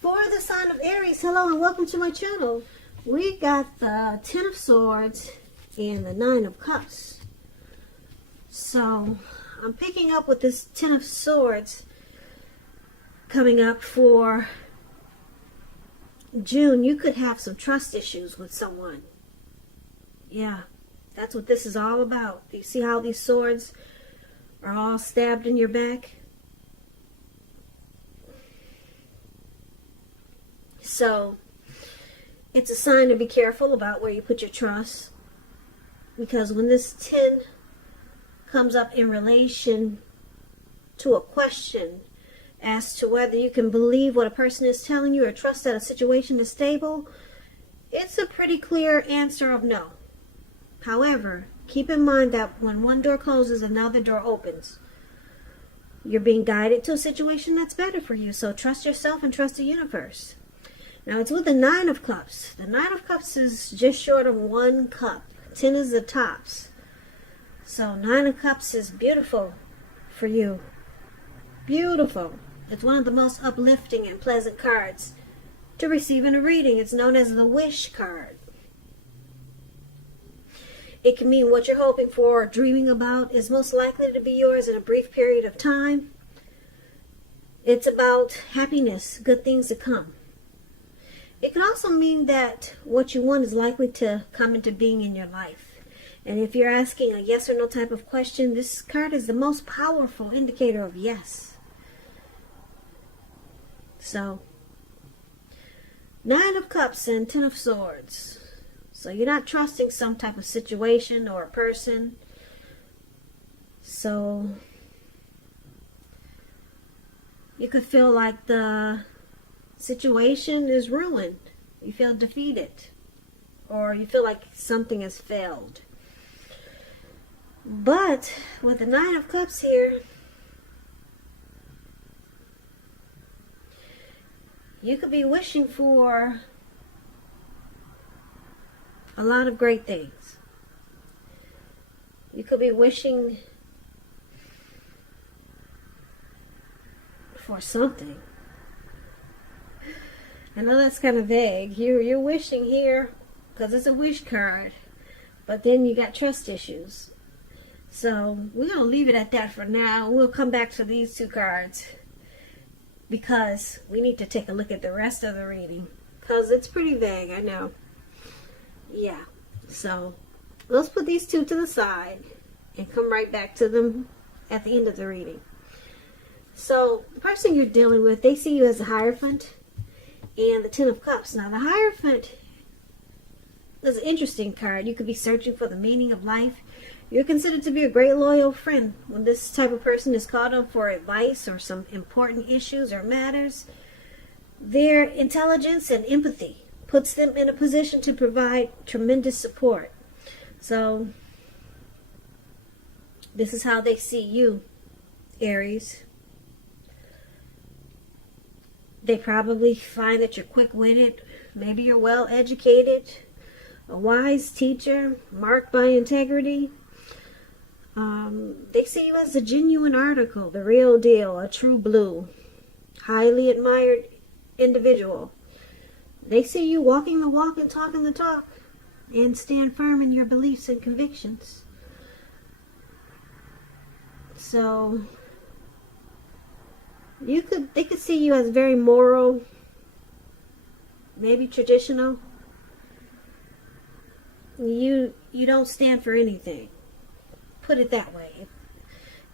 For the sign of Aries, hello and welcome to my channel. We got the Ten of Swords and the Nine of Cups. So, I'm picking up with this Ten of Swords coming up for June. You could have some trust issues with someone. Yeah, that's what this is all about. You see how these swords are all stabbed in your back? So, it's a sign to be careful about where you put your trust. Because when this 10 comes up in relation to a question as to whether you can believe what a person is telling you or trust that a situation is stable, it's a pretty clear answer of no. However, keep in mind that when one door closes, another door opens. You're being guided to a situation that's better for you. So trust yourself and trust the universe. Now it's with the Nine of Cups. The Nine of Cups is just short of 1 cup. 10 is the tops. So 9 of Cups is beautiful for you. Beautiful. It's one of the most uplifting and pleasant cards to receive in a reading. It's known as the Wish card. It can mean what you're hoping for or dreaming about is most likely to be yours in a brief period of time. It's about happiness, good things to come. It can also mean that what you want is likely to come into being in your life. And if you're asking a yes or no type of question, this card is the most powerful indicator of yes. So, 9 of Cups and 10 of Swords. So you're not trusting some type of situation or a person. So, you could feel like the situation is ruined. You feel defeated, or you feel like something has failed. But with the 9 of Cups here, you could be wishing for a lot of great things. You could be wishing for something. I know that's kind of vague. You're wishing here because it's a wish card, but then you got trust issues. So we're going to leave it at that for now. We'll come back to these 2 cards because we need to take a look at the rest of the reading because it's pretty vague, I know. Yeah, so let's put these 2 to the side and come right back to them at the end of the reading. So the person you're dealing with, they see you as a Hierophant and the 10 of Cups. Now the Hierophant is an interesting card. You could be searching for the meaning of life. You're considered to be a great loyal friend. When this type of person is called on for advice or some important issues or matters, their intelligence and empathy puts them in a position to provide tremendous support. So this is how they see you, Aries. They probably find that you're quick-witted. Maybe you're well-educated, a wise teacher, marked by integrity. They see you as a genuine article, the real deal, a true blue, highly admired individual. They see you walking the walk and talking the talk and stand firm in your beliefs and convictions. So they could see you as very moral, maybe traditional. You don't stand for anything. Put it that way.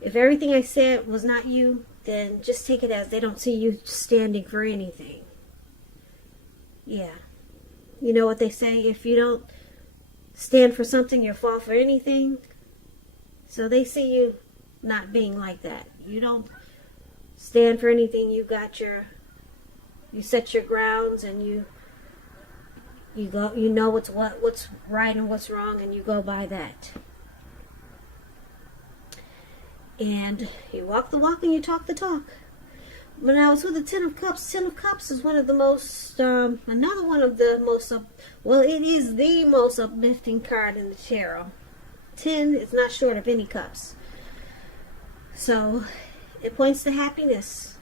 If everything I said was not you, then just take it as they don't see you standing for anything. Yeah. You know what they say? If you don't stand for something, you'll fall for anything. So they see you not being like that. You don't stand for anything. You set your grounds, and you know what's right and what's wrong, and you go by that. And you walk the walk and you talk the talk. When I was with the 10 of Cups, 10 of Cups is one of the most, another one of the most, it is the most uplifting card in the tarot. 10 is not short of any cups. So, it points to happiness.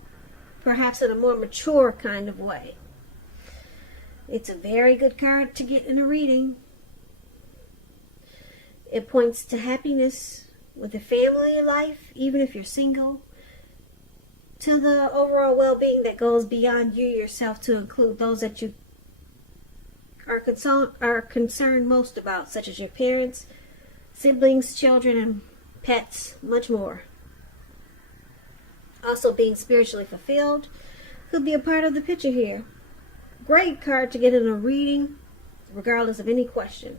perhaps in a more mature kind of way. It's a very good card to get in a reading. It points to happiness with a family life, even if you're single, to the overall well-being that goes beyond you yourself to include those that you are concerned most about, such as your parents, siblings, children, and pets, much more. Also, being spiritually fulfilled could be a part of the picture here. Great card to get in a reading, regardless of any question.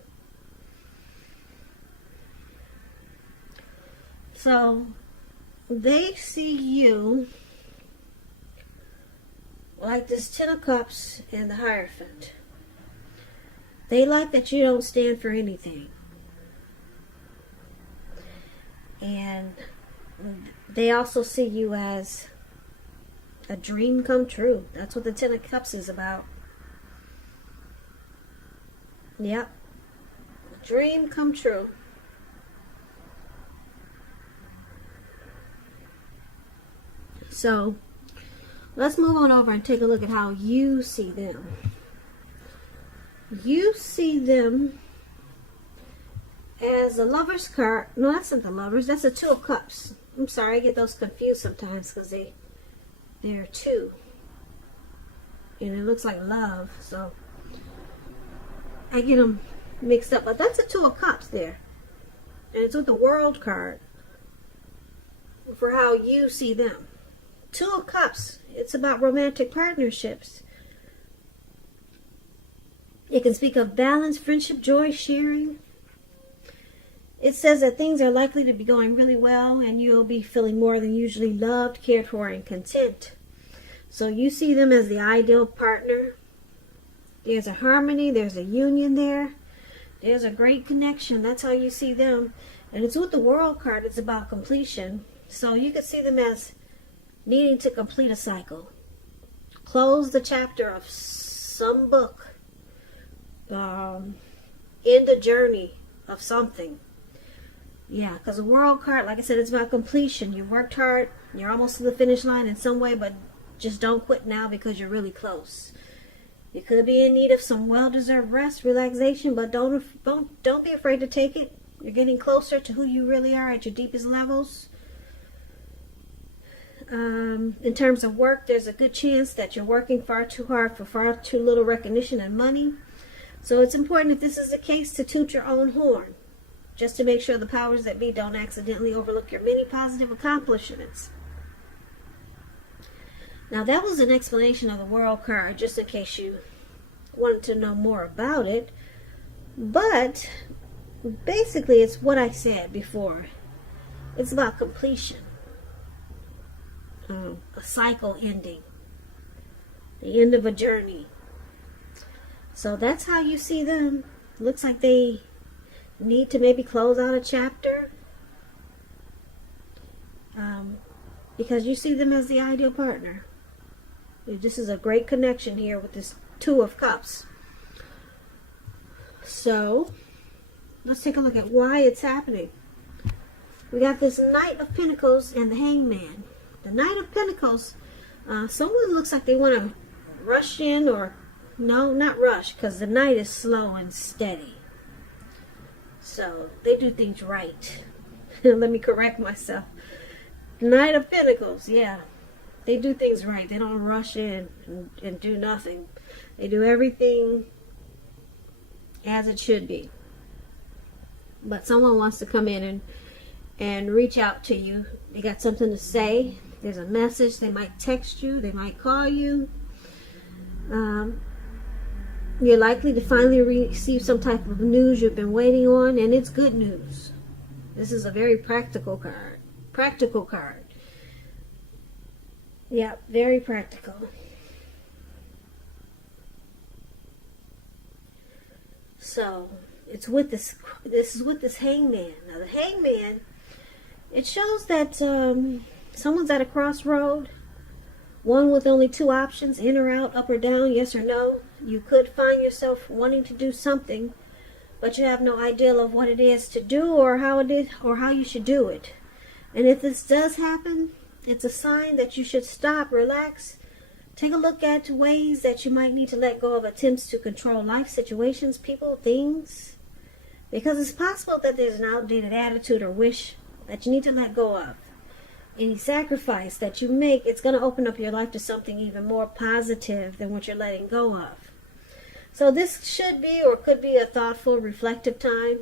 So, they see you like this Ten of Cups and the Hierophant. They like that you don't stand for anything. And they also see you as a dream come true. That's what the Ten of Cups is about. Yep. A dream come true. So, let's move on over and take a look at how you see them. You see them as the Lover's card. No, that's not the Lovers. That's the Two of Cups. I'm sorry, I get those confused sometimes because they're two. And it looks like love, so I get them mixed up. But that's the Two of Cups there. And it's with the World card for how you see them. Two of Cups. It's about romantic partnerships. It can speak of balance, friendship, joy, sharing. It says that things are likely to be going really well and you'll be feeling more than usually loved, cared for, and content. So you see them as the ideal partner. There's a harmony, there's a union there. There's a great connection. That's how you see them. And it's with the World card. It's about completion. So you could see them as needing to complete a cycle. Close the chapter of some book. End a journey of something. Yeah, because the World card, like I said, it's about completion. You worked hard. You're almost to the finish line in some way, but just don't quit now because you're really close. You could be in need of some well-deserved rest, relaxation, but don't be afraid to take it. You're getting closer to who you really are at your deepest levels. In terms of work, there's a good chance that you're working far too hard for far too little recognition and money. So it's important, if this is the case, to toot your own horn, just to make sure the powers that be don't accidentally overlook your many positive accomplishments. Now, that was an explanation of the World card, just in case you wanted to know more about it. But basically, it's what I said before. It's about completion. A cycle ending. The end of a journey. So that's how you see them. Looks like they need to maybe close out a chapter. Because you see them as the ideal partner. This is a great connection here with this Two of Cups. So, let's take a look at why it's happening. We got this Knight of Pentacles and the Hangman. The Knight of Pentacles, someone looks like they want to rush in, or no, not rush, because the Knight is slow and steady. So, they do things right. Let me correct myself. Knight of Pentacles, yeah. They do things right. They don't rush in and do nothing. They do everything as it should be. But someone wants to come in and reach out to you. They got something to say. There's a message. They might text you. They might call you. You're likely to finally receive some type of news you've been waiting on, and it's good news. This is a very practical card. Practical card. Yeah, very practical. So, it's with this is with this Hangman. Now, the Hangman, it shows that someone's at a crossroad. One with only two options, in or out, up or down, yes or no. You could find yourself wanting to do something, but you have no idea of what it is to do, or how it is, or how you should do it. And if this does happen, It's a sign that you should stop, relax, take a look at ways that you might need to let go of attempts to control life situations, people, things. Because it's possible that there's an outdated attitude or wish that you need to let go of. Any sacrifice that you make, it's going to open up your life to something even more positive than what you're letting go of. So this should be or could be a thoughtful, reflective time,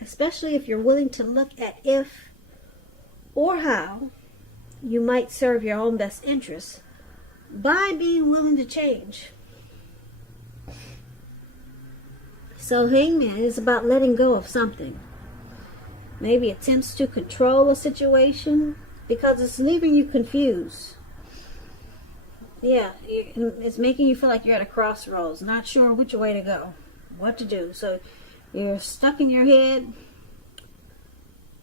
especially if you're willing to look at if or how you might serve your own best interests by being willing to change. So Hangman is about letting go of something. Maybe attempts to control a situation because it's leaving you confused. Yeah, it's making you feel like you're at a crossroads, not sure which way to go, what to do. So you're stuck in your head,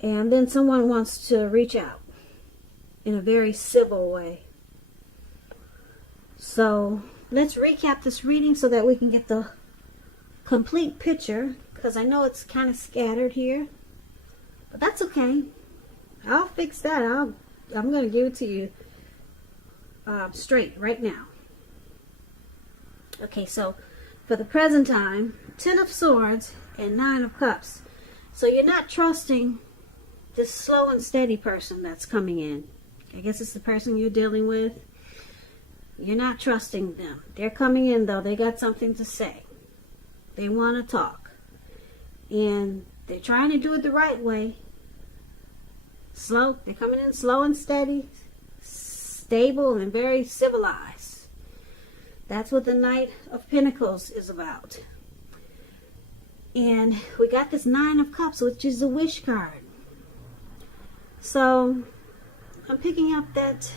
and then someone wants to reach out in a very civil way. So let's recap this reading so that we can get the complete picture, because I know it's kind of scattered here, but that's okay. I'll fix that. I'm going to give it to you straight right now. Okay, so for the present time, 10 of Swords and 9 of Cups. So you're not trusting this slow and steady person that's coming in. I guess it's the person you're dealing with. You're not trusting them. They're coming in, though. They got something to say. They want to talk. And they're trying to do it the right way. Slow. They're coming in slow and steady, stable and very civilized. That's what the Knight of Pentacles is about. And we got this 9 of Cups, which is a wish card. So I'm picking up that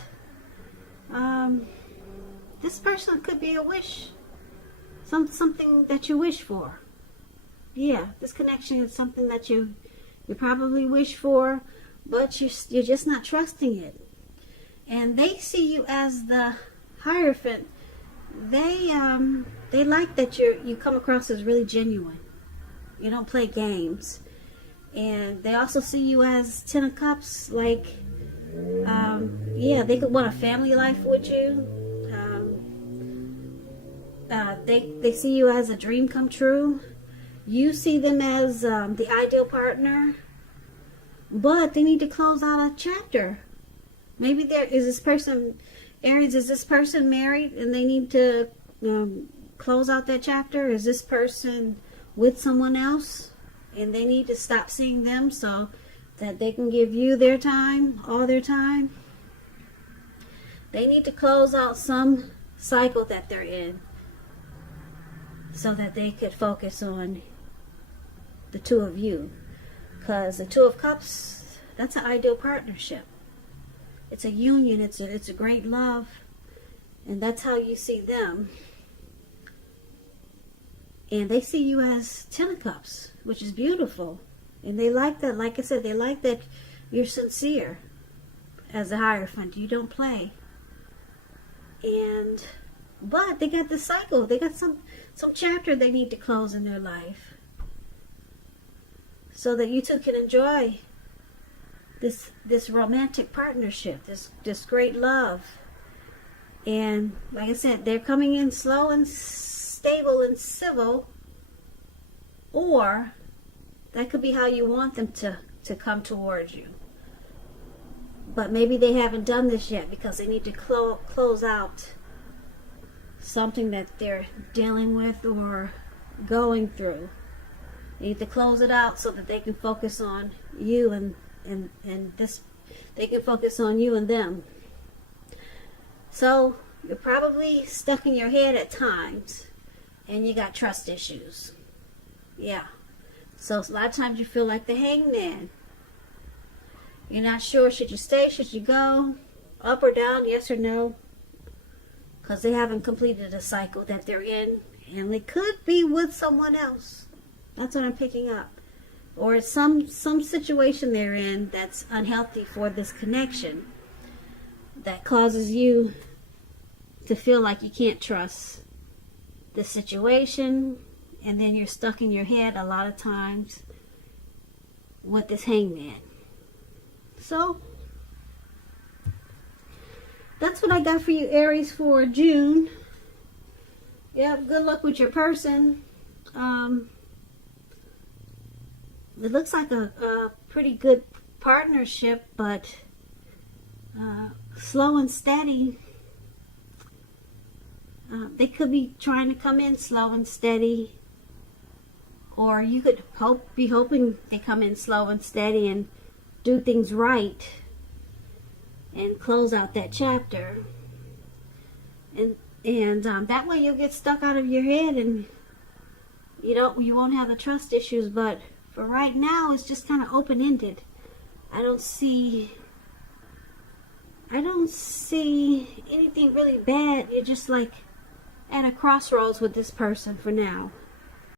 this person could be a wish. Something that you wish for. Yeah, this connection is something that you probably wish for, but you're just not trusting it. And they see you as the Hierophant. They like that you come across as really genuine. You don't play games. And they also see you as 10 of Cups, like yeah, they could want a family life with you. They see you as a dream come true. You see them as the ideal partner, but they need to close out a chapter. Maybe this person, Aries, is this person married and they need to close out that chapter? Is this person with someone else and they need to stop seeing them so that they can give you their time, all their time? They need to close out some cycle that they're in so that they could focus on the two of you. Because the 2 of Cups, that's an ideal partnership. It's a union. It's a great love. And that's how you see them. And they see you as 10 of Cups, which is beautiful. And they like that. Like I said, they like that you're sincere as a Hierophant. You don't play. But they got this cycle. They got some chapter they need to close in their life, so that you two can enjoy this romantic partnership, this great love. And like I said, they're coming in slow and stable and civil, or that could be how you want them to come towards you. But maybe they haven't done this yet because they need to close out something that they're dealing with or going through. They need to close it out so that they can focus on you and this. They can focus on you and them. So you're probably stuck in your head at times, and you got trust issues. Yeah. So a lot of times you feel like the Hangman. You're not sure, should you stay, should you go, up or down, yes or no, because they haven't completed a cycle that they're in, and they could be with someone else. That's what I'm picking up. Or some situation they're in that's unhealthy for this connection, that causes you to feel like you can't trust the situation, and then you're stuck in your head a lot of times with this Hangman. So that's what I got for you, Aries, for June. Yep, good luck with your person. It looks like a pretty good partnership, but slow and steady. They could be trying to come in slow and steady, or you could be hoping they come in slow and steady and do things right and close out that chapter. And that way you'll get stuck out of your head and you won't have the trust issues. But for right now, it's just kind of open-ended. I don't see anything really bad. You're just like at a crossroads with this person for now.